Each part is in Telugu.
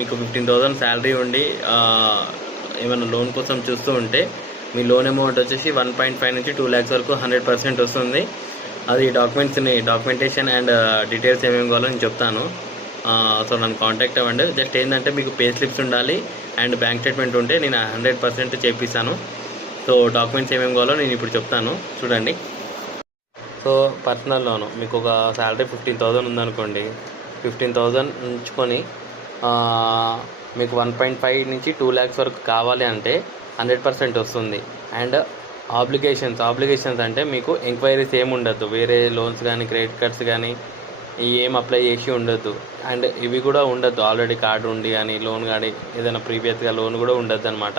మీకు 15,000 శాలరీ ఉండి ఏమైనా లోన్ కోసం చూస్తూ ఉంటే మీ లోన్ అమౌంట్ వచ్చేసి 1.5 నుంచి 2 lakhs వరకు 100% వస్తుంది. అది డాక్యుమెంటేషన్ అండ్ డీటెయిల్స్ ఏమేమి కావాలో నేను చెప్తాను. సో నన్ను కాంటాక్ట్ అవ్వండి. జస్ట్ ఏంటంటే మీకు పే స్లిప్స్ ఉండాలి అండ్ బ్యాంక్ స్టేట్మెంట్ ఉంటే నేను 100% చేపిస్తాను. సో డాక్యుమెంట్స్ ఏమేమి కావాలో నేను ఇప్పుడు చెప్తాను, చూడండి. సో పర్సనల్ లోను మీకు ఒక శాలరీ 15,000 ఉందనుకోండి. 15,000 ఉంచుకొని మీకు 1.5 నుంచి 2 lakhs వరకు కావాలి అంటే 100% వస్తుంది. అండ్ ఆబ్లిగేషన్స్ అంటే మీకు ఎంక్వైరీస్ ఏమి ఉండద్దు, వేరే లోన్స్ కానీ క్రెడిట్ కార్డ్స్ కానీ ఏం అప్లై చేసి ఉండొద్దు. అండ్ ఇవి కూడా ఉండద్దు, ఆల్రెడీ కార్డు ఉండి కానీ లోన్ కానీ ఏదైనా ప్రీవియస్గా లోన్ కూడా ఉండద్దు అనమాట.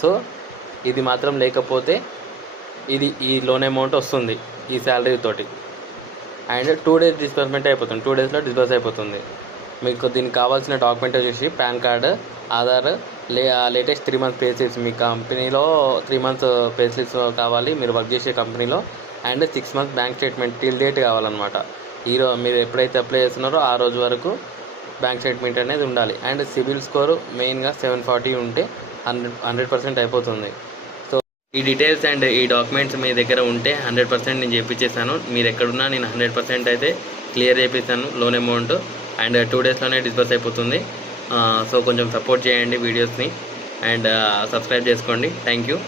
సో ఇది మాత్రం లేకపోతే ఈ లోన్ అమౌంట్ వస్తుంది ఈ శాలరీ తోటి. అండ్ 2 days డిస్బర్స్మెంట్ అయిపోతుంది, 2 daysలో డిస్బర్స్ అయిపోతుంది. మీకు దీనికి కావాల్సిన డాక్యుమెంట్ వచ్చేసి PAN card, Aadhaar, latest 3 months pay slips, మీ కంపెనీలో 3 months పే స్లిప్స్ కావాలి మీరు వర్క్ చేసే కంపెనీలో. And 6 months bank statement till date కావాలన్నమాట. మీరు ఎప్పుడైతే అప్లై చేస్తున్నారో ఆ రోజు వరకు బ్యాంక్ స్టేట్మెంట్ అనేది ఉండాలి. అండ్ సిబిల్ స్కోరు మెయిన్గా 740 ఉంటే 100% అయిపోతుంది. సో ఈ డీటెయిల్స్ అండ్ ఈ డాక్యుమెంట్స్ మీ దగ్గర ఉంటే 100% నేను చేయించేసాను. మీరు ఎక్కడున్నా నేను 100% అయితే క్లియర్ చేపిస్తాను లోన్ అమౌంట్. అండ్ 2 daysలోనే డిస్బర్స్ అయిపోతుంది. సో కొంచెం సపోర్ట్ చేయండి వీడియోస్ని అండ్ సబ్స్క్రైబ్ చేసుకోండి. Thank you.